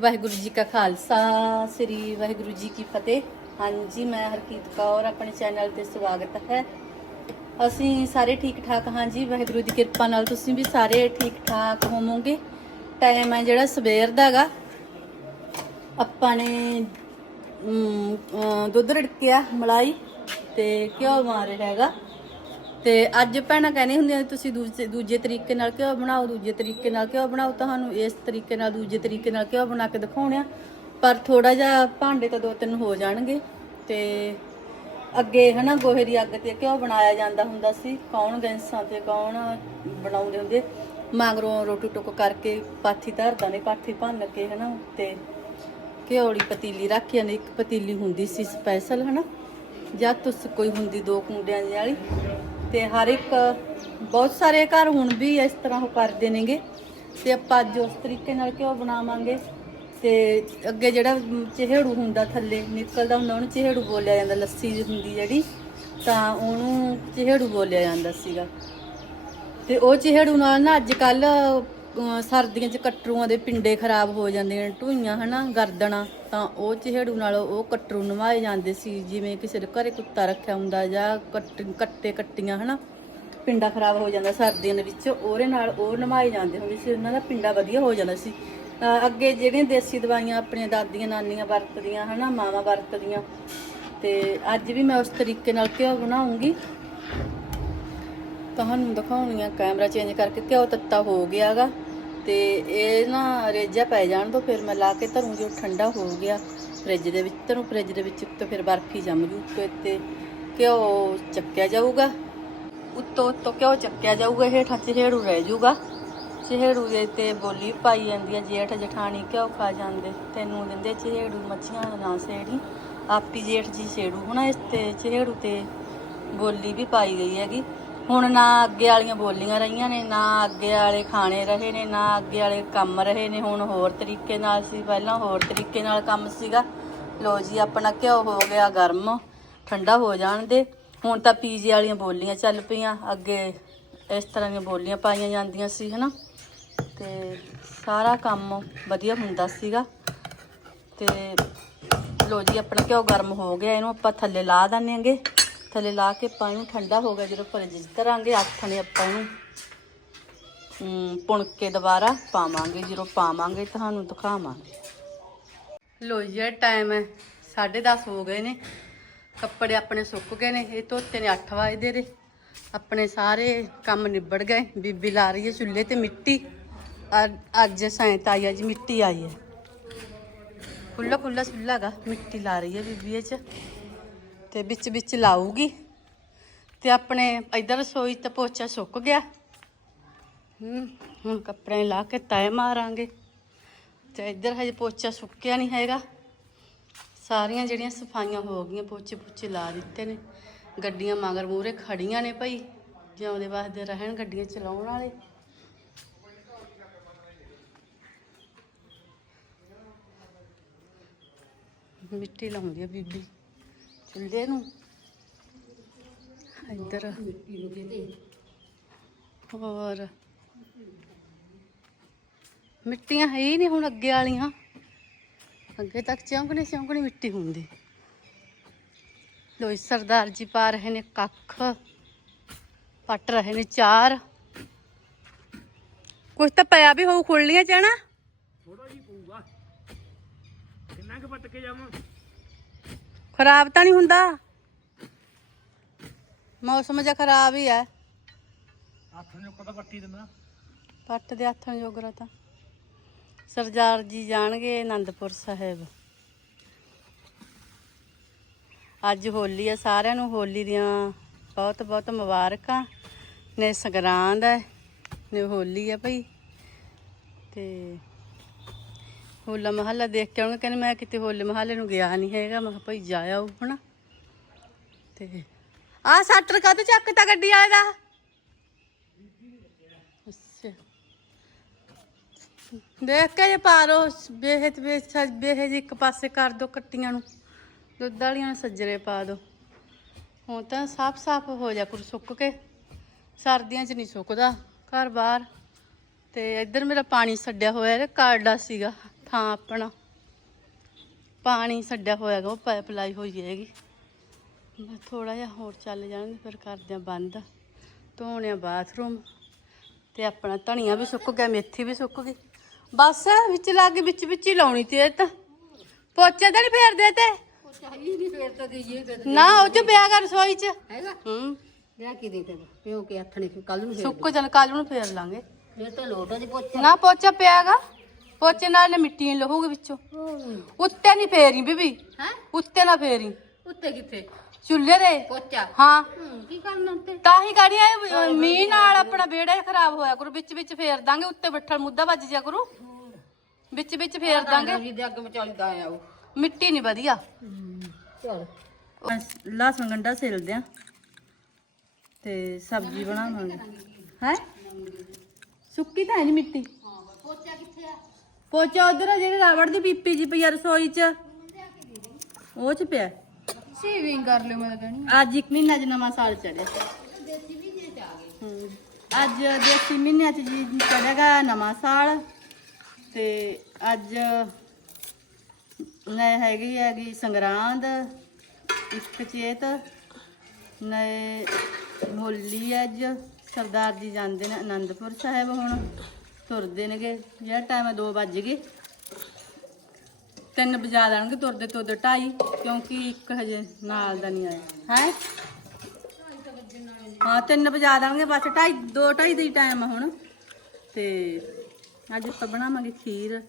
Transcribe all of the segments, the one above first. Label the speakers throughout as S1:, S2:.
S1: ਵਾਹਿਗੁਰੂ ਜੀ ਕਾ ਖਾਲਸਾ, ਸ੍ਰੀ ਵਾਹਿਗੁਰੂ ਜੀ ਕੀ ਫਤਿਹ। ਹਾਂਜੀ, ਮੈਂ ਹਰਕੀਤ ਕੌਰ, ਆਪਣੇ ਚੈਨਲ ਤੇ ਸਵਾਗਤ ਹੈ। ਅਸੀਂ ਸਾਰੇ ਠੀਕ ਠਾਕ ਹਾਂ ਜੀ, ਵਾਹਿਗੁਰੂ ਦੀ ਕਿਰਪਾ ਨਾਲ ਤੁਸੀਂ ਵੀ ਸਾਰੇ ਠੀਕ ਠਾਕ ਹੋਵੋਗੇ। ਟਾਈਮ ਹੈ ਜਿਹੜਾ ਸਵੇਰ ਦਾ ਹੈਗਾ ਆਪਾਂ ਨੇ ਦੁੱਧ ਰੜਕਿਆ, ਮਲਾਈ ਤੇ ਘਿਓ ਮਾਰੇ ਹੈਗਾ। ਤੇ ਅੱਜ ਭੈਣਾਂ ਕਹਿੰਦੇ ਹੁੰਦੀਆਂ ਨੇ ਤੁਸੀਂ ਦੂਜੇ ਦੂਜੇ ਤਰੀਕੇ ਨਾਲ ਘਿਓ ਬਣਾਓ, ਦੂਜੇ ਤਰੀਕੇ ਨਾਲ ਘਿਓ ਬਣਾਓ। ਤੁਹਾਨੂੰ ਇਸ ਤਰੀਕੇ ਨਾਲ, ਦੂਜੇ ਤਰੀਕੇ ਨਾਲ ਘਿਓ ਬਣਾ ਕੇ ਦਿਖਾਉਣਿਆ ਪਰ ਥੋੜਾ ਜਿਹਾ ਭਾਂਡੇ ਤਾਂ ਦੋ ਤਿੰਨ ਹੋ ਜਾਣਗੇ। ਤੇ ਅੱਗੇ ਹਨਾ ਗੋਹੇ ਦੀ ਅੱਗ ਤੇ ਘਿਓ ਬਣਾਇਆ ਜਾਂਦਾ ਹੁੰਦਾ ਸੀ। ਕੌਣ ਗੈਂਸਾਂ ਤੇ ਕੌਣ ਬਣਾਉਂਦੇ ਹੁੰਦੇ। ਮਗਰੋਂ ਰੋਟੀ ਟੁੱਕ ਕਰਕੇ ਪਾਥੀ ਧਰਦਾ ਨੇ, ਪਾਥੀ ਭੰਨ ਕੇ ਹਨਾ ਤੇ ਘਿਓੜੀ ਪਤੀਲੀ ਰੱਖੀ ਜਾਂਦੀ। ਇੱਕ ਪਤੀਲੀ ਹੁੰਦੀ ਸੀ ਸਪੈਸ਼ਲ ਹਨਾ। ਜਾਂ ਤੁਸ ਕੋਈ ਹੁੰਦੀ ਦੋ ਕੁੰਡਿਆਂ ਵਾਲੀ। ਤੇ ਹਰ ਇੱਕ ਬਹੁਤ ਸਾਰੇ ਘਰ ਹੁਣ ਵੀ ਇਸ ਤਰ੍ਹਾਂ ਉਹ ਕਰਦੇ ਨੇਗੇ। ਤੇ ਆਪਾਂ ਅੱਜ ਉਸ ਤਰੀਕੇ ਨਾਲ ਘਿਓ ਬਣਾਵਾਂਗੇ ਤੇ ਅੱਗੇ ਜਿਹੜਾ ਮ, ਚਿਹੜੂ ਹੁੰਦਾ ਥੱਲੇ ਨਿਕਲਦਾ ਹੁੰਦਾ ਉਹਨੂੰ ਚਿਹੜੂ ਬੋਲਿਆ ਜਾਂਦਾ ਲੱਸੀ ਹੁੰਦੀ ਜਿਹੜੀ ਤਾਂ ਉਹਨੂੰ ਚਿਹੜੂ ਬੋਲਿਆ ਜਾਂਦਾ ਸੀਗਾ। ਤੇ ਉਹ ਚਿਹੜੂ ਨਾਲ ਨਾ ਅੱਜ ਕੱਲ ਸਰਦੀਆਂ 'ਚ ਕਟਰੂਆਂ ਦੇ ਪਿੰਡੇ ਖਰਾਬ ਹੋ ਜਾਂਦੇ ਨੇ ਢੂਈਆਂ ਹਨਾ ਗਰਦਣਾ ਤਾਂ ਉਹ ਚਿਹੜੂ ਨਾਲ ਉਹ ਕੱਟਰੂ ਨਵਾਏ ਜਾਂਦੇ ਸੀ, ਜਿਵੇਂ ਕਿਸੇ ਦੇ ਘਰੇ ਕੁੱਤਾ ਰੱਖਿਆ ਹੁੰਦਾ ਜਾਂ ਕੱਟ- ਕੱਟੇ ਕੱਟੀਆਂ, ਹਨਾ? ਪਿੰਡਾ ਖਰਾਬ ਹੋ ਜਾਂਦਾ, ਸਰਦੀਆਂ ਦੇ ਵਿੱਚ ਉਹਦੇ ਨਾਲ ਉਹ ਨਵਾਏ ਜਾਂਦੇ ਹੁੰਦੇ ਸੀ, ਉਹਨਾਂ ਦਾ ਪਿੰਡਾ ਵਧੀਆ ਹੋ ਜਾਂਦਾ ਸੀ। ਤਾਂ ਅੱਗੇ ਜਿਹੜੀਆਂ ਦੇਸੀ ਦਵਾਈਆਂ ਆਪਣੀਆਂ ਦਾਦੀਆਂ ਨਾਨੀਆਂ ਵਰਤਦੀਆਂ, ਹਨਾ, ਮਾਵਾਂ ਵਰਤਦੀਆਂ, ਤੇ ਅੱਜ ਵੀ ਮੈਂ ਉਸ ਤਰੀਕੇ ਨਾਲ ਘਿਓ ਬਣਾਉਂਗੀ। ਤੁਹਾਨੂੰ ਦਿਖਾਉਣੀ ਆ ਕੈਮਰਾ ਚੇਂਜ ਕਰਕੇ, ਘਿਓ ਤੱਤਾ ਹੋ ਗਿਆਗਾ। ਤੇ ਇਹ ਨਾ ਰੇਜਾ ਪੈ ਜਾਣ ਤੋਂ ਫਿਰ ਮੈਂ ਲਾ ਕੇ ਧਰੂ ਜੋ ਠੰਡਾ ਹੋ ਗਿਆ। ਫ੍ਰਿਜ ਦੇ ਵਿੱਚ ਧਰੂ, ਫ੍ਰਿਜ ਦੇ ਵਿੱਚ ਤੇ ਫਿਰ ਬਰਫੀ ਜੰਮ ਜੂ ਤੇ ਤੇ ਘਿਓ ਚੱਕਿਆ ਜਾਊਗਾ। ਉੱਤੋਂ ਉੱਤੋਂ ਘਿਓ ਚੱਕਿਆ ਜਾਊਗਾ, ਹੇਠਾਂ ਚਿਹੜੂ ਰਹਿ ਜਾਊਗਾ ਚਿਹੜੂ ਦੇ ਤੇ ਬੋਲੀ ਪਾਈ ਜਾਂਦੀ ਹੈ ਜੇਠ ਜਠਾਣੀ ਘਿਓ ਖਾ ਜਾਂਦੇ। ਤੈਨੂੰ ਦਿੰਦੇ ਚਿਹੜੂ ਮੱਛੀਆਂ ਨਾ ਸੇੜੀ। ਆਪੀ ਜੇਠ ਜੀ ਸੇੜੂ ਹੁਣ ਇਸ ਤੇ, ਚਿਹੜੂ ਤੇ ਬੋਲੀ ਵੀ ਪਾਈ ਗਈ ਹੈਗੀ। ਹੁਣ ਨਾ ਅੱਗੇ ਵਾਲੀਆਂ ਬੋਲੀਆਂ ਰਹੀਆਂ ਨੇ, ਨਾ ਅੱਗੇ ਵਾਲੇ ਖਾਣੇ ਰਹੇ ਨੇ, ਨਾ ਅੱਗੇ ਵਾਲੇ ਕੰਮ ਰਹੇ ਨੇ। ਹੁਣ ਹੋਰ ਤਰੀਕੇ ਨਾਲ ਸੀ, ਪਹਿਲਾਂ ਹੋਰ ਤਰੀਕੇ ਨਾਲ ਕੰਮ ਸੀਗਾ। ਲੋ ਜੀ, ਆਪਣਾ ਘਿਓ ਹੋ ਗਿਆ ਗਰਮ, ਠੰਡਾ ਹੋ ਜਾਣ ਦੇ। ਹੁਣ ਤਾਂ ਪੀਜ਼ੇ ਵਾਲੀਆਂ ਬੋਲੀਆਂ ਚੱਲ ਪਈਆਂ, ਅੱਗੇ ਇਸ ਤਰ੍ਹਾਂ ਦੀਆਂ ਬੋਲੀਆਂ ਪਾਈਆਂ ਜਾਂਦੀਆਂ ਸੀ, ਹਨਾ। ਤੇ ਸਾਰਾ ਕੰਮ ਵਧੀਆ ਹੁੰਦਾ ਸੀਗਾ। ਤੇ ਲੋ ਜੀ, ਆਪਣਾ ਘਿਓ ਗਰਮ ਹੋ ਗਿਆ, ਇਹਨੂੰ ਆਪਾਂ ਥੱਲੇ ਲਾ ਦਾਂਗੇ ਥੱਲੇ ਲਾ ਕੇ ਆਪਾਂ ਇਹਨੂੰ ਠੰਡਾ ਹੋ ਗਿਆ ਜਦੋਂ ਫਰਿੱਜ ਕਰਾਂਗੇ ਧਰਾਂਗੇ ਆਥਣੇ ਆਪਾਂ ਇਹਨੂੰ ਹਮ, ਪੁਣ ਕੇ ਦੁਬਾਰਾ ਪਾਵਾਂਗੇ ਜਦੋਂ ਪਾਵਾਂਗੇ ਤੁਹਾਨੂੰ ਦਿਖਾਵਾਂਗੇ। ਲੋ ਜੀ ਟਾਈਮ ਹੈ 10:30 ਹੋ ਗਏ ਨੇ। ਕੱਪੜੇ ਆਪਣੇ ਸੁੱਕ ਗਏ ਨੇ ਇਹ ਧੋਤੇ ਨੇ 8 ਵਜੇ ਦੇ ਆਪਣੇ ਸਾਰੇ ਕੰਮ ਨਿਬੜ ਗਏ ਬੀਬੀ ਲਾ ਰਹੀ ਹੈ ਚੁੱਲ੍ਹੇ ਤੇ ਮਿੱਟੀ। ਅੱਜ- ਅੱਜ ਸੈਂਤ ਆਈ ਹੈ ਜੀ ਮਿੱਟੀ ਆਈ ਹੈ। ਖੁੱਲਾ ਖੁੱਲਾ ਚੁੱਲ੍ਹਾ ਗਾ ਮਿੱਟੀ ਲਾ ਰਹੀ ਹੈ ਬੀਬੀ ਇਹ ਚ। ਤੇ ਵਿੱਚ ਵਿੱਚ ਲਾਊਗੀ। ਤੇ ਆਪਣੇ ਇਧਰ ਰਸੋਈ ਤੇ ਪੋਚਾ ਸੁੱਕ ਗਿਆ। ਹੂੰ, ਹੁਣ ਕੱਪੜੇ ਲਾ ਕੇ ਤੈ ਮਾਰਾਂਗੇ। ਤੇ ਇੱਧਰ ਹਜੇ ਪੋਚਾ ਸੁੱਕਿਆ ਨਹੀਂ ਹੈਗਾ। ਸਾਰੀਆਂ ਜਿਹੜੀਆਂ ਸਫਾਈਆਂ ਹੋ ਗਈਆਂ, ਪੋਚੇ ਪੁੱਚੇ ਲਾ ਦਿੱਤੇ ਨੇ। ਗੱਡੀਆਂ ਮਗਰ ਮੂਰੇ ਖੜੀਆਂ ਨੇ ਭਾਈ। ਜਿਉਂਦੇ ਵਾਸਤੇ ਰਹਿਣ ਗੱਡੀਆਂ ਚਲਾਉਣ ਵਾਲੇ। ਮਿੱਟੀ ਲਾਉਂਦੀ ਆ ਬੀਬੀ। ਚੁੱਲ੍ਹੇ ਨੂੰ। ਇੱਧਰ। ਹੋਰ। ਮਿੱਟੀਆਂ ਹੈ ਹੀ ਨਹੀਂ ਹੁਣ ਅੱਗੇ ਵਾਲੀਆਂ। ਅੱਗੇ ਤੱਕ ਚੌਂਕਣੀ ਚੌਂਕਣੀ ਮਿੱਟੀ ਹੁੰਦੀ। ਲੋਈ ਸਰਦਾਰ ਜੀ ਪਾ ਰਹੇ ਨੇ ਕੱਖ। ਪੱਟ ਰਹੇ ਨੇ ਚਾਰ। ਕੁਝ ਤਾਂ ਪਿਆ ਵੀ ਹੋਊ ਖੁੱਲੀਆਂ ਚਾਣਾ
S2: ਥੋੜਾ ਹੀ ਪਊਗਾ। ਕਿੰਨਾ ਕੁ ਪੱਟ ਕੇ ਜਾਵਾਂ?
S1: ਖਰਾਬ ਤਾਂ ਨਹੀਂ ਹੁੰਦਾ। ਮੌਸਮ ਜਿਹਾ ਖਰਾਬ ਹੀ ਹੈ।
S2: ਹੱਥ ਨੂੰ ਪਤਾ ਪੱਟੀ ਦਿੰਦਾ।
S1: ਪੱਟ ਦੇ ਹੱਥਾਂ ਜੋਗਰਾ ਤਾਂ। ਸਰਦਾਰ ਜੀ ਜਾਣਗੇ ਆਨੰਦਪੁਰ ਸਾਹਿਬ। ਅੱਜ ਹੋਲੀ ਆ ਸਾਰਿਆਂ ਨੂੰ ਹੋਲੀ ਦੀਆਂ ਬਹੁਤ ਬਹੁਤ ਮੁਬਾਰਕਾਂ। ਨੇ ਸੰਗਰਾਂਦ ਹੈ ਨੇ ਹੋਲੀ ਆ ਭਈ। ਤੇ ਹੋਲਾ ਮਹੱਲਾ ਦੇਖ ਕੇ ਆਉਣਗੇ ਕਹਿੰਦੇ ਮੈਂ ਕਿਤੇ ਹੋਲੇ ਮਹੱਲੇ ਨੂੰ ਗਿਆ ਨਹੀਂ ਹੈਗਾ। ਮੈਂ ਕਿਹਾ ਭਈ ਜਾ ਆਓ ਹਨਾ? ਤੇ ਆ ਸੱਟਰ ਕਾਹਤੇ ਚੱਕਤਾ ਗੱਡੀ ਵਾਲੇ ਦਾ? ਦੇਖ ਕੇ ਜੇ ਪਾ ਲੋ ਬੇਹੇ ਤੇ ਇੱਕ ਪਾਸੇ ਕਰ ਦੋ ਕੱਟੀਆਂ ਨੂੰ, ਦੁੱਧ ਵਾਲੀਆਂ ਨੂੰ ਸੱਜਰੇ ਪਾ ਦੋ। ਹੁਣ ਤਾਂ ਸਾਫ਼ ਸਾਫ਼ ਹੋ ਜਾ ਕੁਰ ਸੁੱਕ ਕੇ, ਸਰਦੀਆਂ 'ਚ ਨਹੀਂ ਸੁੱਕਦਾ ਘਰ ਬਾਹਰ। ਤੇ ਇੱਧਰ ਮੇਰਾ ਪਾਣੀ ਛੱਡਿਆ ਹੋਇਆ ਇਹ ਕਾਰਡਾ ਸੀਗਾ। ਥਾਂ ਆਪਣਾ। ਪਾਣੀ ਛੱਡਿਆ ਹੋਇਆਗਾ ਉਹ ਪਾਈਪ ਲਾਈ ਹੋਈ ਹੈਗੀ। ਬਸ ਥੋੜਾ ਜਿਹਾ ਹੋਰ ਚੱਲ ਜਾਣਗੇ ਫਿਰ ਕਰਦੇ ਆ ਬੰਦ। ਧੋਣੇ ਆ ਬਾਥਰੂਮ ਤੇ ਆਪਣਾ ਧਨੀਆ ਵੀ ਸੁੱਕ ਗਿਆ ਮੇਥੀ ਵੀ ਸੁੱਕ ਗਈ। ਬਸ ਵਿੱਚ ਲਾ ਕੇ ਵਿੱਚ ਵਿੱਚ ਹੀ ਲਾਉਣੀ ਤੇ ਇਹ ਤਾਂ। ਪੋਚਾ ਤਾਂ ਨਹੀਂ ਫੇਰਦੇ ਤੇ।
S3: ਚਾਹੀ ਨਹੀਂ ਫੇਰ ਤਾਂ
S1: ਨਾ ਉਹ ਚ ਪਿਆ ਕਰ ਰਸੋਈ ਚ।
S3: ਹੈਗਾ?
S1: ਹੂੰ।
S3: ਲਿਆ ਕੀ ਦੇ ਫਿਰ ਪਿਓ ਕੇ ਨੇ ਕੱਲ ਨੂੰ ਫੇਰ
S1: ਸੁੱਕ ਜਨ ਕੱਲ ਨੂੰ ਫੇਰ ਲਾਂਗੇ।
S3: ਇਹ ਤਾਂ ਲੋਟਾ ਦੀ ਪੋਚਾ।
S1: ਨਾ ਪੋਚਾ ਪਿਆਗਾ ਪੋਚੇ ਨਾਲ ਨਾ ਮਿੱਟੀ ਨਹੀਂ ਲਹੂਗੀ ਵਿੱਚੋਂ। ਉੱਤੇ ਨਹੀਂ ਫੇਰੀ ਬੀਬੀ।
S3: ਹੈ?
S1: ਉੱਤੇ ਨਾ ਫੇਰੀ।
S3: ਉੱਤੇ ਕਿੱਥੇ?
S1: ਚੁੱਲ੍ਹੇ ਦੇ
S3: ਪੋਚਾ?
S1: ਹਾਂ।
S3: ਹੂੰ ਕੀ ਕਰਨਾ ਉੱਤੇ?
S1: ਤਾਂ ਹੀ ਗਾੜੀਆਂ ਮੀਂਹ ਨਾਲ ਆਪਣਾ ਵਿਹੜਾ ਹੀ ਖਰਾਬ ਹੋਇਆ ਕਰੂ ਵਿੱਚ ਵਿੱਚ ਫੇਰ ਦਾਂਗੇ ਉੱਤੇ ਬੱਠਲ ਮੁੱਦਾ ਵੱਜ ਜਾ ਕਰੂ। ਵਿੱਚ ਵਿੱਚ ਫੇਰ ਦਾਂਗੇ।
S3: ਜੀ ਦੇ ਅੱਗ ਵਿਚਾਲੀ ਦਾ ਆਇਆ ਉਹ।
S1: ਮਿੱਟੀ ਨਹੀਂ ਵਧੀਆ।
S3: ਚਲ।
S1: ਲਸਣ ਗੰਡਾ ਸਿਲਦੇ ਆ। ਤੇ ਸਬਜ਼ੀ ਬਣਾਵਾਂਗੇ। ਹੈ? ਸੁੱਕੀ ਤਾਂ ਹੈ ਨਹੀਂ ਮਿੱਟੀ।
S3: ਪੋਚਾ ਕਿੱਥੇ ਆ
S1: ਪੋਚਾ ਉਧਰ ਜਿਹੜੇ ਰਾਵੜ ਦੀ ਪੀਪੀ ਜੀ ਪਈ ਆ ਰਸੋਈ 'ਚ। ਉਹ 'ਚ ਪਿਆ।
S3: ਸੇਵਿੰਗ ਕਰ ਲਿਓ ਮੈਂ ਕਹਿੰਦੀ
S1: ਅੱਜ ਇੱਕ ਮਹੀਨਾ ਚ ਨਵਾਂ ਸਾਲ ਚੜਿਆ।
S3: ਆ
S1: ਹਮ, ਅੱਜ ਦੇਸੀ ਮਹੀਨਿਆਂ ਚ ਜੀ ਚੜੇਗਾ ਨਵਾਂ ਸਾਲ। ਤੇ ਅੱਜ ਨਏ ਹੈਗੀ ਹੈਗੀ ਸੰਗਰਾਂਦ ਇੱਕ ਚੇਤ ਨਏ ਹੋਲੀ ਅੱਜ। ਸਰਦਾਰ ਜੀ ਜਾਂਦੇ ਨੇ ਆਨੰਦਪੁਰ ਸਾਹਿਬ ਹੁਣ। ਤੁਰਦੇ ਨੇਗੇ। ਜਿਹੜਾ ਟਾਈਮ ਹੈ 2 ਵੱਜ ਗਏ। ਤਿੰਨ ਵਜਾ ਦੇਣਗੇ ਤੁਰਦੇ ਤੁਰਦੇ ਢਾਈ ਕਿਉਂਕਿ ਇੱਕ ਹਜੇ ਨਾਲ ਦਾ ਨਹੀਂ ਆਇਆ। ਹੈ? ਹਾਂ ਤਿੰਨ ਵਜਾ ਦੇਣਗੇ ਬਸ ਢਾਈ ਦੋ ਢਾਈ ਦਾ ਹੀ ਟਾਈਮ ਹੁਣ। ਤੇ ਅੱਜ ਆਪਾਂ ਬਣਾਵਾਂਗੇ ਖੀਰ।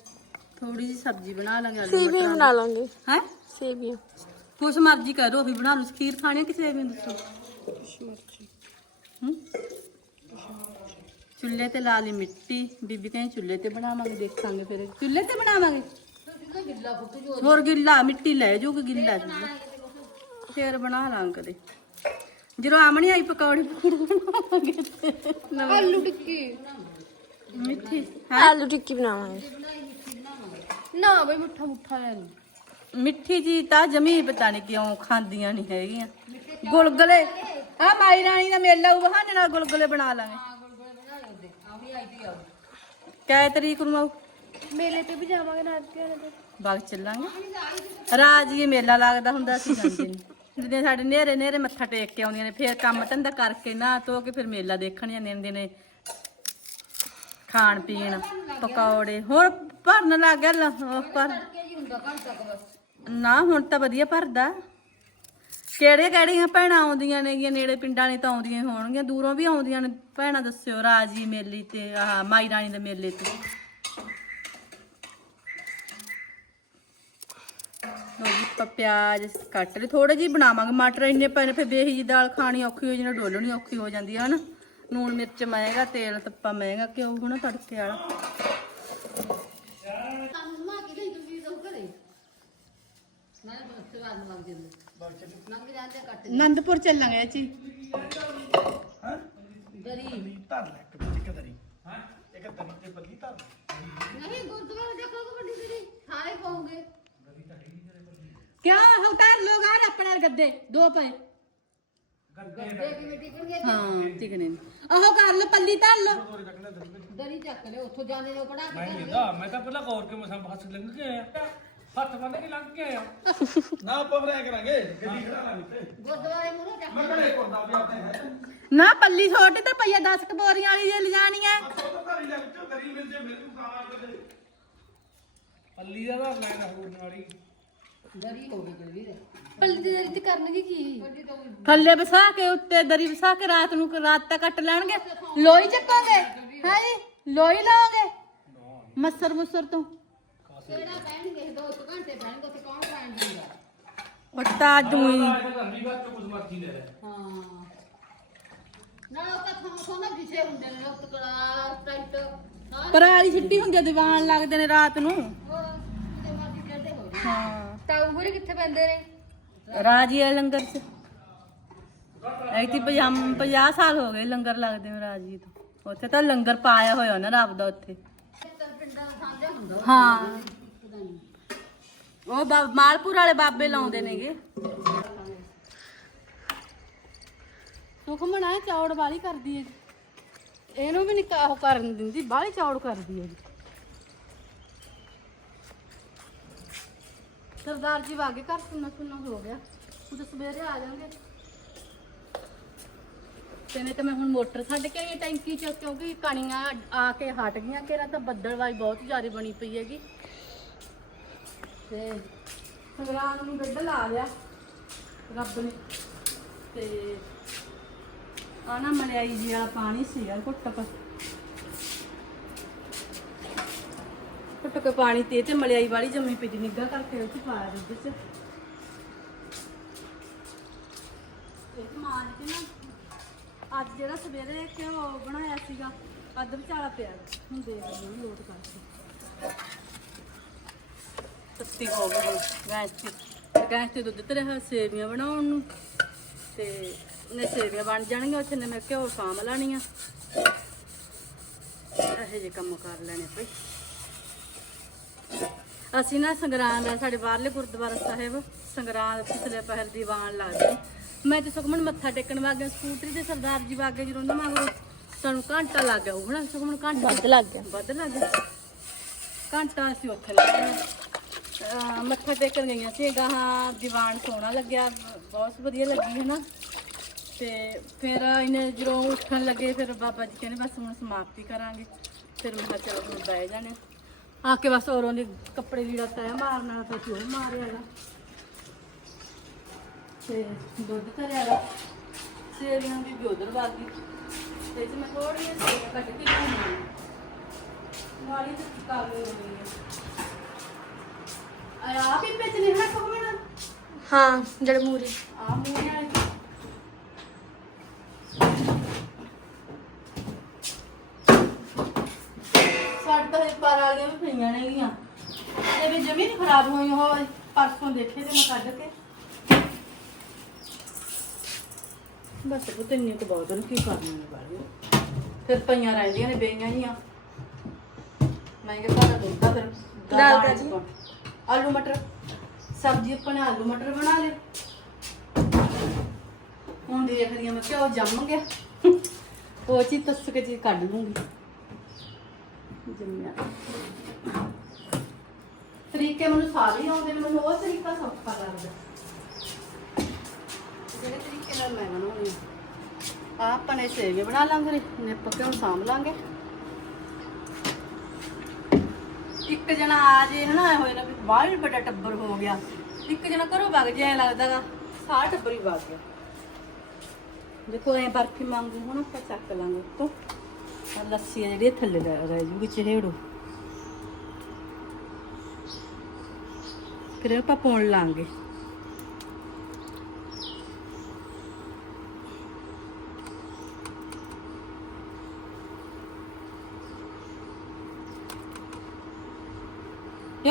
S1: ਥੋੜੀ ਜੀ ਸਬਜ਼ੀ ਬਣਾ ਲਾਂਗੇ ਆਲੂ ਮਟਰਾਂ ਬਣਾ ਲਾਂਗੇ। ਹੈ?
S4: ਸੇਵੀਆਂ।
S1: ਕੁਛ ਮਰਜ਼ੀ ਕਰੋ ਵੀ ਬਣਾ ਲਓ। ਖੀਰ ਖਾਣੀ ਕਿਸੇ ਵੀ ਦੱਸੋ? ਹੂੰ? ਚੁੱਲ੍ਹੇ ਤੇ ਲਾ ਲਈ ਮਿੱਟੀ। ਬੀਬੀ ਕਹਿੰਦੀ ਚੁੱਲ੍ਹੇ ਤੇ ਬਣਾਵਾਂਗੇ ਦੇਖਾਂਗੇ ਫਿਰ। ਚੁੱਲ੍ਹੇ ਤੇ ਬਣਾਵਾਂਗੇ? ਹੋਰ ਗਿੱਲਾ ਮਿੱਟੀ ਲੈ ਜੂਗੀ ਗਿੱਲਾ ਚੁੱਲ੍ਹਾ ਫਿਰ ਬਣਾ ਲਾਂਗੇ ਕਦੇ। ਜਦੋਂ ਆਮਣੀ ਆਈ ਪਕੌੜੀ ਪਕੌੜੀ ਬਣਾਵਾਂਗੇ। ਤੇ ਨਵੇਂ।
S4: ਆਲੂ ਟਿੱਕੀ।
S1: ਮਿੱਠੀ। ਹੈਂ?
S4: ਆਲੂ ਟਿੱਕੀ ਬਣਾਵਾਂਗੇ। ਨਾ ਬਈ ਮੁੱਠਾ ਮੁੱਠਾ ਹੈ ਨਹੀਂ
S1: ਮਿੱਠੀ ਜੀ ਤਾਂ ਜਮੀ ਪਤਾ ਨਹੀਂ ਕਿਉਂ ਖਾਂਦੀਆਂ ਨਹੀਂ ਹੈਗੀਆਂ। ਗੁਲਗੁਲੇ। ਆ ਮਾਈ ਰਾਣੀ ਦਾ ਮੇਲਾ ਉਹ ਬਹਾਨੇ ਨਾਲ ਗੁਲਗੁਲੇ ਬਣਾ ਲਾਂਗੇ। ਕੈ ਤਰੀਕ ਨੂੰ ਆਊ?
S4: ਮੇਲੇ ਤੇ ਵੀ ਜਾਵਾਂਗੇ ਨਾਨਕਿਆਂ ਦੇ।
S1: ਬਾਗ ਚੱਲਾਂਗੇ। ਰਾਜ ਇਹ ਮੇਲਾ ਲੱਗਦਾ ਹੁੰਦਾ ਸੀ ਜਾਂਦੇ ਜਿਹਦੇ ਸਾਡੇ ਨੇਰੇ ਨੇਰੇ ਮੱਥਾ ਟੇਕ ਕੇ ਆਉਂਦੀਆਂ ਨੇ ਫਿਰ ਕੰਮ ਧੰਦਾ ਕਰਕੇ ਨਾ ਧੋ ਕੇ ਫਿਰ ਮੇਲਾ ਦੇਖਣ ਜਾਂਦੀਆਂ ਹੁੰਦੀਆਂ ਨੇ। ਖਾਣ ਪੀਣ ਪਕੌੜੇ ਹੋਰ ਭਰਨ ਲੱਗ ਗਿਆ ਲ- ਉਹ ਪਰ ਨਾ ਹੁਣ ਤਾਂ ਵਧੀਆ ਭਰਦਾ। ਕਿਹੜੇ ਕਿਹੜੀਆਂ ਭੈਣਾਂ ਆਉਂਦੀਆਂ ਨੇਗੀਆਂ, ਨੇੜੇ ਪਿੰਡਾਂ ਨੇ ਤਾਂ ਆਉਂਦੀਆਂ ਹੀ ਹੋਣਗੀਆਂ, ਦੂਰੋਂ ਵੀ ਆਉਂਦੀਆਂ ਨੇ। ਭੈਣਾਂ ਦੱਸਿਓ, ਰਾਜੀ ਮੇਲੀ ਤੇ, ਆਹ ਮਾਈ ਰਾਣੀ ਦੇ ਮੇਲੇ ਤੇ। ਲੋ ਜੀ, ਆਪਾਂ ਪਿਆਜ਼ ਕੱਟ ਲਏ। ਥੋੜੇ ਜਿਹੀ ਬਣਾਵਾਂਗੇ ਮਟਰ, ਇੰਨੇ ਪਏ ਫਿਰ ਬੇਹੀ ਜੀ ਦਾਲ ਖਾਣੀ ਔਖੀ ਹੋ ਜਾਂਦੀ, ਡੋਲਣੀ ਔਖੀ ਹੋ ਜਾਂਦੀ ਹੈ ਹਨਾ? ਨੂਣ ਮਿਰਚ ਮਹਿੰਗਾ, ਤੇਲ ਤੱਪਾ ਮਹਿੰਗਾ ਕਿਉਂ ਹੁਣ ਤੜਕੇ ਵਾਲਾ।
S3: ਮੰਮਾ ਕਿਹਦੇ ਤੁਸੀਂ ਤਾਂ ਕਰੇ ਮੈਂ ਤਾਂ ਸਵਾਦ ਲੱਗ ਜਾਂਦਾ ਲੰਘ ਜਾਂਦੇ ਕੱਟ
S1: ਆਨੰਦਪੁਰ ਚੱਲਾਂਗੇ ਜੀ
S3: ਦਰੀ
S2: ਧਰ ਲੈ ਇੱਕ ਵਿੱਚ ਇੱਕ ਦਰੀ ਹਾਂ ਇੱਕ ਦਰੀ ਤੇ ਬੱਲੀ ਧਰ
S3: ਨਹੀਂ ਗੁਰਦੁਆਰਾ ਦੇਖੋ ਵੱਡੀ ਦਰੀ ਸਾਰੇ ਪਾਉਂਗੇ
S1: ਕਿਆ ਉਤਾਰ ਲੋਗ ਆ ਆਪਣਾ ਗੱਦੇ, ਦੋ ਪਏ। ਹਾਂ ਠੀਕ ਨੇ। ਆਹੋ ਕਰ ਲੋ ਪੱਲੀ ਧਰ ਲੋ
S3: ਦਰੀ ਚੱਕ ਲਿਓ। ਉੱਥੋਂ ਜਾਂਦੇ ਨੇ ਪੜਾ
S2: ਮੈਂ ਮੈਂ ਤਾਂ ਪਹਿਲਾਂ ਗੌਰ ਕੇ ਮਸਾਂ ਹੱਥ ਲੰਘ ਕੇ ਆਇਆ। ਹੱਥ ਬੰਨ ਕੇ ਲੰਘ ਕੇ ਆਇਆ। ਨਾ ਆਪਾਂ ਫਿਰ ਕਰਾਂਗੇ ਗੱਡੀ ਖੜਾ ਲਾ ਵਿੱਚ
S3: ਗੁਰਦੁਆਰੇ ਮੂਹਰੇ ਚੱਕ
S2: ਮੈਂ ਕਿਹੜੇ ਕਰਦਾ ਵੀ ਆਪਣੇ ਹੈ?
S1: ਨਾ ਪੱਲੀ ਛੋਟੀ ਤਾਂ ਪਈਆ 10 ਕਬੋਰੀਆਂ ਵਾਲੀ ਜੇ ਲਿਜਾਣੀ ਐ।
S2: ਉਹ ਤਾਂ ਘਰੀ ਲੈ ਵਿੱਚੋਂ ਦਰੀ ਮਿਲ ਜੇ ਮੇਰੇ ਨੂੰ ਕਾਲਾ ਕਦੇ ਪੱਲੀ ਦਾ ਧਰ ਲੈਣਾ ਹੋਰ ਨਾਲੀ
S3: ਦਰੀ ਹੋ ਗਈ ਵੀਰ
S4: ਪੱਲੀ ਦੀ ਦੇਰੀ ਤੇ ਕਰਨਗੇ ਕੀ?
S1: ਥੱਲੇ ਵਸਾ ਕੇ ਉੱਤੇ ਦਰੀ ਵਸਾ ਕੇ ਰਾਤ ਨੂੰ ਰਾਤ ਤੱਕ ਕੱਟ ਲੈਣਗੇ। ਲੋਈ ਚੱਕਾਂਗੇ? ਹੈ ਜੀ? ਲੋਈ ਲਾਓਗੇ? ਮੱਸਰ ਮੁੱਸਰ ਤੋਂ।
S3: ਕਿਹੜਾ ਪੈਣਗੇ ਦੋ ਇੱਕ ਘੰਟੇ ਪੈਣਗੇ ਉੱਥੇ ਕੌਣ ਪੈਣ ਦਿੰਦਾ?
S1: ਪੱਤਾ ਦੂਈ।
S2: ਧਰਮੀ ਬਾਤ ਕੁਝ ਮਰਜ਼ੀ ਲੈ ਲੈ।
S3: ਹਾਂ। ਨਾ ਉਹ ਤਾਂ ਥੋਂ ਥੋਂ ਨਾ ਵਿਛੇ ਹੁੰਦੇ ਨੇ ਲੋਕ ਕਲਾ ਟਾਈਟ ਸਾਰੇ
S1: ਪਰਾਲੀ ਛਿੱਟੀ ਹੁੰਦੀ ਆ ਦੀਵਾਨ ਲੱਗਦੇ ਨੇ ਰਾਤ ਨੂੰ।
S3: ਹੋ
S4: ਤਾਊ ਬੁਰੇ ਕਿੱਥੇ ਪੈਂਦੇ ਨੇ?
S1: ਰਾਜੀ ਆ ਲੰਗਰ ਚ। ਐਤੀ 50 50 ਸਾਲ ਹੋ ਗਏ ਲੰਗਰ ਲੱਗਦੇ ਨੂੰ ਰਾਜੀ ਤੋਂ। ਉੱਥੇ ਤਾਂ ਲੰਗਰ ਪਾਇਆ ਹੋਇਆ ਨਾ ਰੱਬ ਦਾ ਉੱਥੇ।
S3: ਹੁੰਦਾ
S1: ਹਾਂ। ਉਹ ਬਾ- ਮਾਲਪੁਰ ਵਾਲੇ ਬਾਬੇ ਲਾਉਂਦੇ ਨੇਗੇ। ਸੁਖਮਣ ਆ ਚੌੜ ਵਾਲੀ ਕਰਦੀ ਹੈ ਇਹਨੂੰ ਵੀ ਉਹ ਕਰਨ ਦਿੰਦੀ ਬਾਹਲੀ ਚੌੜ ਕਰਦੀ ਹੈ ਸਰਦਾਰ ਜੀ ਵਾਗੇ ਘਰ ਸੁਣਨਾ ਸੁਣਨਾ ਹੋ ਗਿਆ। ਉਹ ਤਾਂ ਸਵੇਰੇ ਆ ਜਾਣਗੇ। ਤੇ ਨਹੀਂ ਤਾਂ ਮੈਂ ਹੁਣ ਮੋਟਰ ਛੱਡ ਕੇ ਆਈ ਟੈਂਕੀ ਚ, ਕਿਉਂਕਿ ਕਣੀਆਂ ਆ ਕੇ ਹਟ ਗਈਆਂ ਕਿਹੜਾ ਤਾਂ ਬੱਦਲਵਾਈ ਬਹੁਤ ਜ਼ਿਆਦਾ ਬਣੀ ਪਈ ਹੈਗੀ। ਤੇ ਸੰਗਰਾਮ ਨੂੰ ਗੱਡ ਲਾ ਲਿਆ ਰੱਬ ਨੇ। ਤੇ ਆ ਨਾ ਮਲਿਆਈ ਜੀ ਵਾਲਾ ਪਾਣੀ ਸੀਗਾ ਘੁੱਟ ਕ। ਘੁੱਟ ਕੇ ਪਾਣੀ ਤੇ ਤੇ ਮਲਿਆਈ ਵਾਲੀ ਜੰਮੀ ਪਈ ਦੀ ਨਿੱਗਾ ਕਰਕੇ ਉਹ ਚ ਪਾਇਆ ਦੁੱਧ ਚ ਇਹ ਮਾਰ ਕੇ ਨਾ ਅੱਜ ਜਿਹੜਾ ਸਵੇਰੇ ਘਿਓ ਬਣਾਇਆ ਸੀਗਾ, ਅੱਧ ਵਿਚਾਲਾ ਪਿਆ। ਹੁਣ ਦੇਖ ਲਓ ਲੋਟ ਕਰਕੇ। ਤੱਤੀ ਹੋ ਗਈ ਹੁਣ ਗੈਸ ਤੇ। ਗੈਸ ਤੇ ਦੁੱਧ ਤੇ ਰਿਹਾ ਸੇਵੀਆਂ ਬਣਾਉਣ ਨੂੰ। ਤੇ ਨੇ ਸੇਵੀਆਂ ਬਣ ਜਾਣਗੀਆਂ, ਉੱਥੇ ਨੇ ਮੈਂ ਘਿਓ ਸਾਂਭ ਲੈਣੀਆਂ। ਇਹੋ ਜਿਹੇ ਕੰਮ ਕਰ ਲੈਣੇ ਭਈ। ਅਸੀਂ ਨਾ ਸੰਗਰਾਂਦ ਦਾ ਸਾਡੇ ਬਾਹਰਲੇ ਗੁਰਦੁਆਰਾ ਸਾਹਿਬ, ਸੰਗਰਾਂਦ ਪਿਛਲੇ ਪਹਿਰ ਦੀ ਵਾਣ ਮੈਂ ਤੇ ਸੁਖਮਨ ਮੱਥਾ ਟੇਕਣ ਵਾਗੇ ਸਕੂਟਰੀ ਤੇ ਸਰਦਾਰ ਜੀ ਵਾਗੇ ਜਦੋਂ ਨਾ ਮਗਰੋਂ। ਸਾਨੂੰ ਘੰਟਾ ਲੱਗ ਗਿਆ ਉਹ ਹਨਾ ਸੁਖਮਨ ਘੰਟਾ ਵੱਧ ਲੱਗ ਗਿਆ। ਵੱਧ ਲੱਗ ਗਿਆ। ਘੰਟਾ ਅਸੀਂ ਉੱਥੇ ਲੱਗਿਆ ਅਹ ਮੱਥਾ ਟੇਕਣ ਗਈਆਂ ਸੀ ਗਾਹਾਂ ਦੀਵਾਨ ਸੋਹਣਾ ਲੱਗਿਆ ਬਹੁਤ ਵਧੀਆ ਲੱਗੀ ਹੈ ਨਾ ਤੇ ਫਿਰ ਇਹਨੇ ਜਦੋਂ ਉੱਠਣ ਲੱਗੇ ਫਿਰ ਬਾਬਾ ਜੀ ਕਹਿੰਦੇ ਬਸ ਹੁਣ ਸਮਾਪਤੀ ਕਰਾਂਗੇ। ਫਿਰ ਮੈਂ ਚਲੋ ਹੁਣ ਬਹਿ ਜਾਣੇ ਆ। ਕੇ ਬਸ ਔਰੋਂ ਦੇ ਕੱਪੜੇ ਲੀੜਾ ਤੈ ਮਾਰਨਾ ਤਾਂ ਉਹ ਮਾਰਿਆਗਾ ਤੇ ਦੁੱਧ ਧਰਿਆਗਾ ਸੇਵੀਆਂ ਦੀ ਵੀ ਉਧਰ ਵਾਗੀ ਤੇ ਜੇ ਮੈਂ ਥੋੜੀ ਜਿਹੀ ਸੇਵੀਆਂ ਕੱਢ ਕੇ ਲਿਆਉਣੀ ਵਾਲੀ ਤੇ ਕਾਲੇ ਹੋ ਗਈ ਹੈ ਆ ਵੀ ਵਿੱਚ ਨਹੀਂ ਹਨਾ ਕੋਮਣਾ
S4: ਹਾਂ ਜਿਹੜੇ ਮੂਰੇ
S1: ਆ ਸਾਡੇ ਤਾਂ ਇਹ ਪਰ ਵਾਲੀਆਂ ਵੀ ਪਈਆਂ ਨੇਗੀਆਂ। ਇਹ ਵੀ ਜਮੀ ਨਹੀਂ ਖਰਾਬ ਹੋਈ ਉਹ ਪਰਸੋਂ ਦੇਖੇ ਤੇ ਮੈਂ ਕੱਢ ਕੇ। ਬਸ ਉਹ ਤੇ ਨਹੀਂ ਤੇ ਬਹੁਤ ਨੂੰ ਕੀ ਕਰਨਾ ਨੇ ਬਾਰੇ ਫਿਰ ਪਈਆਂ ਰਹਿੰਦੀਆਂ ਨੇ ਬੇਈਆਂ ਜੀਆਂ। ਮੈਂ ਕਿਹਾ ਸਾਰਾ ਦੁੱਧ ਆ ਫਿਰ
S4: ਦਾਲ
S1: ਪਾਣੀ
S4: ਭਾਜੀ?
S1: ਚ ਆਲੂ ਮਟਰ। ਸਬਜ਼ੀ ਆਪਣੇ ਆਲੂ ਮਟਰ ਬਣਾ ਲਏ। ਹੁਣ ਦੇਖਦੀ ਹਾਂ ਮੈਂ ਕਿਹਾ ਉਹ ਜੰਮ ਗਿਆ। ਉਹ ਚੀ ਤਸ ਕੇ ਜੀ ਕੱਢ ਲੂੰਗੀ। ਜੰਮਿਆ। ਤਰੀਕੇ ਮੈਨੂੰ ਸਾਰੇ ਹੀ ਆਉਂਦੇ ਨੇ ਮੈਨੂੰ ਉਹ ਤਰੀਕਾ ਸੌਖਾ ਲੱਗਦਾ। ਜਿਹੜੇ ਤਰੀਕੇ ਨਾਲ ਮੈਂ ਬਣਾਉਣੀ ਆ? ਆਪਾਂ ਨੇ ਸੇਵੀਆਂ ਬਣਾ ਲਾਂਗੇ ਨੇ ਪੱਕੇ ਹੁਣ ਸਾਂਭ ਲਾਂਗੇ? ਇੱਕ ਜਣਾ ਆ ਜੇ ਹਨਾ ਇਹ ਹੋਏ ਵੀ ਬਾਹਰ ਵੱਡਾ ਟੱਬਰ ਹੋ ਗਿਆ। ਇੱਕ ਜਣਾ ਘਰੋਂ ਵਗ ਜੇ ਲੱਗਦਾਗਾ ਸਾਰਾ ਟੱਬਰ ਹੀ ਵਗ ਗਿਆ। ਦੇਖੋ, ਐ ਬਰਫੀ ਮੰਗੂ ਹੁਣ ਆਪਾਂ ਚੱਕ ਲਾਂਗੇ ਉੱਤੋਂ। ਆਹ ਲੱਸੀ ਆ ਜਿਹੜੀ ਥੱਲੇ ਰਹਿ ਰਹਿ ਜੂਗੀ ਚਿਹੜੋ ਫਿਰ ਆਪਾਂ ਪਾਉਣ ਲਾਂਗੇ।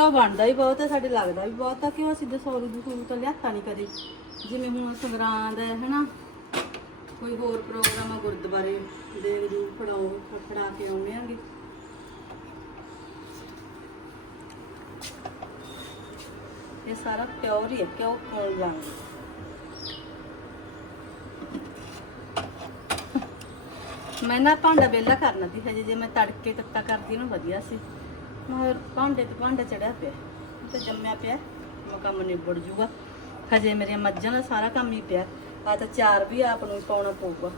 S1: ਕਿਉਂ ਬਣਦਾ ਵੀ ਬਹੁਤ ਹੈ ਸਾਡੇ ਲੱਗਦਾ ਵੀ ਬਹੁਤ ਆ, ਕਿਉਂ ਅਸੀਂ ਦਸੌਰੂ ਦਸੂਰੂ ਤਾਂ ਲਿਆਤਾ ਨਹੀਂ ਕਦੇ। ਜਿਵੇਂ ਹੁਣ ਸੰਗਰਾਂਦ ਹੈ, ਹਨਾ? ਕੋਈ ਹੋਰ ਪ੍ਰੋਗਰਾਮ ਆ ਗੁਰਦੁਆਰੇ ਦੇ ਦੂ ਫੜਾਓ, ਫੜਾ ਕੇ ਆਉਂਦੇ ਆਂਗੇ। ਇਹ ਸਾਰਾ ਪਿਓਰ ਹੀ ਹੈ ਕਿਉਂ ਕੋਲ ਲਾਂਗੇ ਮੈਂ ਨਾ ਭਾਂਡਾ ਵੇਲਾ ਕਰਨਾ ਸੀ ਹਜੇ, ਜੇ ਮੈਂ ਤੜਕੇ ਤੱਤਾ ਕਰਦੀ ਨਾ, ਵਧੀਆ ਸੀ। ਮਗਰ ਭਾਂਡੇ ਤੇ ਭਾਂਡਾ ਚੜਿਆ ਪਿਆ। ਤੇ ਜੰਮਿਆ ਪਿਆ। ਮੈਂ ਕੰਮ ਨਿਬੜ ਜੂਗਾ। ਹਜੇ ਮੇਰੀਆਂ ਮੱਝਾਂ ਦਾ ਸਾਰਾ ਕੰਮ ਹੀ ਪਿਆ। ਆ ਤਾਂ ਚਾਰ ਵੀ ਆਪ ਨੂੰ ਹੀ ਪਾਉਣਾ ਪਊਗਾ।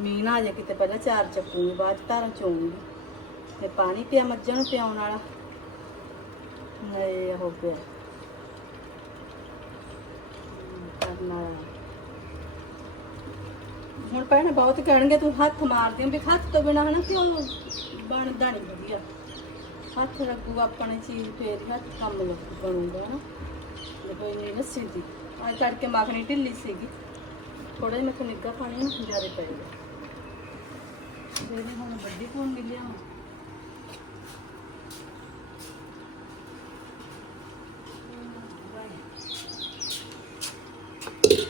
S1: ਮੀਂਹ ਨਾ ਆ ਜੇ ਕਿਤੇ ਪਹਿਲਾਂ ਚਾਰ ਚੱਕੂਗੀ, ਬਾਅਦ 'ਚ ਧਾਰਾਂ ਚੋਊਂਗੀ। ਤੇ ਪਾਣੀ ਪਿਆ ਮੱਝਾਂ ਨੂੰ ਪਿਆਉਣ ਵਾਲਾ। ਨਹੀਂ ਹੋ ਪਿਆ। ਕਰਨਾ ਹੁਣ ਭੈਣ ਬਹੁਤ ਕਹਿਣਗੇ, ਤੂੰ ਹੱਥ ਮਾਰਦੀ ਵੀ ਹੱਥ ਤੋਂ ਬਿਨਾ ਹਨਾ ਕਿਉਂ ਬਣਦਾ ਨਹੀਂ ਵਧੀਆ। ਹੱਥ ਲੱਗੂਗਾ ਆਪਣੇ ਚੀਜ਼ ਫੇਰ ਹੀ ਹੱਥ ਕੰਮ ਲੱਗੂ ਬਣੂਗਾ ਨਾ ਦੇਖੋ ਇਹ ਲੱਸੀ ਦੀ ਅੱਜ ਤੜਕੇ ਮੱਖਣੀ ਢਿੱਲੀ ਸੀਗੀ। ਥੋੜਾ ਜਿਹਾ ਮੈਂ ਨਿੱਗਾ ਪਾਣੀ ਨਾ ਜ਼ਿਆਦਾ ਪੈ ਗਿਆ। ਇਹਨੇ ਹੁਣ ਵੱਡੀ ਕੋਣ ਮਿਲਿਆ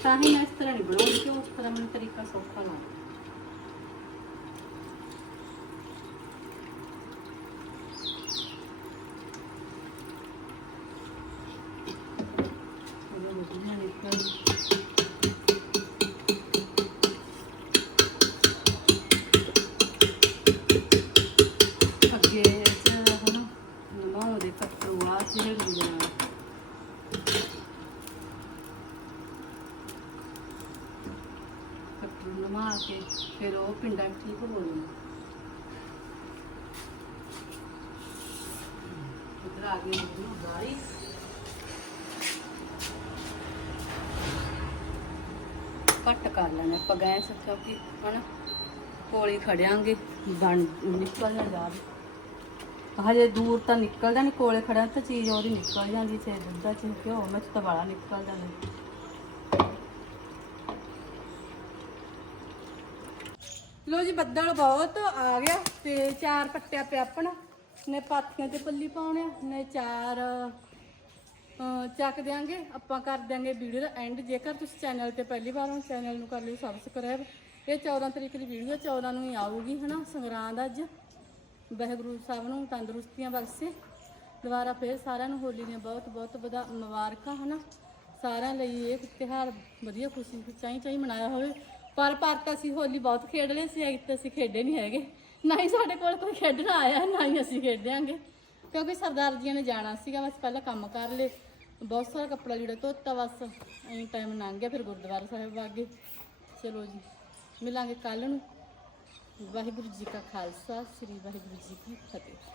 S1: ਤਾਂ ਹੀ ਮੈਂ ਇਸ ਤਰ੍ਹਾਂ ਨਹੀਂ ਬਣਾਉਂਦੀ ਕਿ ਉਸ ਤਰ੍ਹਾਂ ਮੈਨੂੰ ਤਰੀਕਾ ਸੌਖਾ ਲੱਗਦਾ ਅੱਗੇ ਚ ਹੁਣ ਨਮਾਉ ਦੇ ਕੱਟੂ ਆ ਜਿਹੜੇ ਹੁੰਦੇ ਨਾਲ ਨਹਾ ਕੇ ਫਿਰ ਉਹ ਪਿੰਡਾਂ 'ਚ ਠੀਕ ਹੋ ਜਾਂਦੇ ਇਧਰ ਆ ਗਈ ਨੂੰ ਗਾੜੀ ਕੱਟ ਕਰ ਲੈਣਾ, ਆਪਾਂ ਗੈਸ ਕਿਉਂਕਿ ਹਨਾ, ਕੋਲੇ ਖੜਿਆਂਗੇ, ਬਣ ਨਿਕਲ ਨਾ ਜਾਵੇ ਹਜੇ ਦੂਰ ਤਾਂ ਨਿਕਲਦਾ ਨਹੀਂ ਕੋਲੇ ਖੜਿਆ ਤਾਂ ਚੀਜ਼ ਉਹਦੀ ਨਿਕਲ ਜਾਂਦੀ ਤੇ ਦੁੱਧਾ ਚ ਘਿਓ ਵਿੱਚ ਤਾਂ ਵਾਲਾ ਨਿਕਲ ਜਾਂਦਾ। ਲੋ ਜੀ ਬੱਦਲ ਬਹੁਤ ਆ ਗਿਆ ਤੇ ਚਾਰ ਪੱਟਿਆ ਪਿਆ ਆਪਣਾ। ਨੇ ਪਾਥੀਆਂ ਤੇ ਪੱਲੀ ਪਾਉਣੇ ਆ, ਨੇ ਚਾਰ ਚੱਕ ਦਿਆਂਗੇ। ਆਪਾਂ ਕਰ ਦਿਆਂਗੇ ਵੀਡੀਓ ਦਾ ਐਂਡ ਜੇਕਰ ਤੁਸੀਂ ਚੈਨਲ ਤੇ ਪਹਿਲੀ ਵਾਰ ਹੋ ਚੈਨਲ ਨੂੰ ਕਰ ਲਿਓ ਸਬਸਕ੍ਰਾਈਬ ਇਹ 14 ਤਰੀਕ ਦੀ ਵੀਡੀਓ 14 ਨੂੰ ਹੀ ਆਊਗੀ ਹਨਾ? ਸੰਗਰਾਂਦ ਅੱਜ। ਵਾਹਿਗੁਰੂ ਸਾਹਿਬ ਨੂੰ ਤੰਦਰੁਸਤੀਆਂ ਬਖਸ਼ੇ। ਦੁਬਾਰਾ ਫੇਰ ਸਾਰਿਆਂ ਨੂੰ ਹੋਲੀ ਦੀਆਂ ਬਹੁਤ ਬਹੁਤ ਵਧਾ ਮੁਬਾਰਕਾਂ ਹਨਾ? ਸਾਰਿਆਂ ਲਈ ਇਹ ਤਿਉਹਾਰ ਵਧੀਆ ਖੁਸ਼ੀ ਚਾਹੀ ਚਾਈ ਮਨਾਇਆ ਹੋਵੇ। ਪਰ ਪਰ ਤਾਂ ਅਸੀਂ ਹੋਲੀ ਬਹੁਤ ਖੇਡ ਲਏ ਸੀ ਐਤ ਅਸੀਂ ਖੇਡੇ ਨਹੀਂ ਹੈਗੇ। ਨਾ ਹੀ ਸਾਡੇ ਕੋਲ ਕੋਈ ਖੇਡਣਾ ਆਇਆ, ਨਾ ਹੀ ਅਸੀਂ ਖੇਡਾਂਗੇ ਕਿਉਂਕਿ ਸਰਦਾਰ ਜੀਆਂ ਨੇ ਜਾਣਾ ਸੀਗਾ, ਬਸ ਪਹਿਲਾਂ ਕੰਮ ਕਰ ਲਏ। ਬਹੁਤ ਸਾਰਾ ਕੱਪੜਾ ਲੀੜਾ ਧੋਤਾ, ਬਸ ਐਂ ਟਾਈਮ ਲੰਘ ਗਿਆ, ਫਿਰ ਗੁਰਦੁਆਰਾ ਸਾਹਿਬ ਆ ਗਏ। ਚਲੋ ਜੀ, ਮਿਲਾਂਗੇ ਕੱਲ ਨੂੰ। ਵਾਹਿਗੁਰੂ ਜੀ ਕਾ ਖਾਲਸਾ, ਸ੍ਰੀ ਵਾਹਿਗੁਰੂ ਜੀ ਕੀ ਫਤਿਹ।